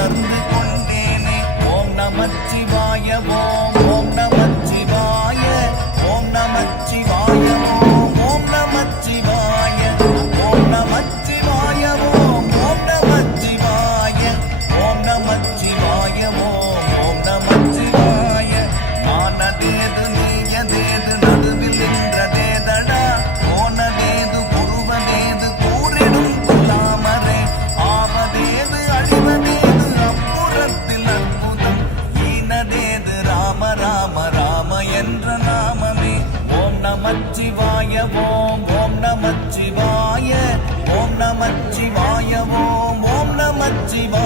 உணர்ந்து கொண்டேனே. ஓம் நமச்சிவாய ஓம் ஓம் நமச்சிவாய ஓம் நமச்சிவாய ஓம் ஓம் நமச்சிவாய ஓம் நமச்சிவாய ஓம் ஓம் நமச்சிவாய ஓம் நமச்சிவாய ஓம் ஓம் நமச்சிவாய. மானதேது நீயதேது நடுவில் நின்றதேதடா, கோணதேது குருவதேது கூறிடும் குலாமரே. ஆவதேது அழிவதேது அப்புறத்தில் அற்புதம், ஈனதேது ராம ராம ராம என்ற நாமமே. ஓம் நமச்சிவாய ஓம் ஓம் நமச்சிவாய ஓம் நமச்சிவாய ஓம் ஓம் நமச்சிவாய.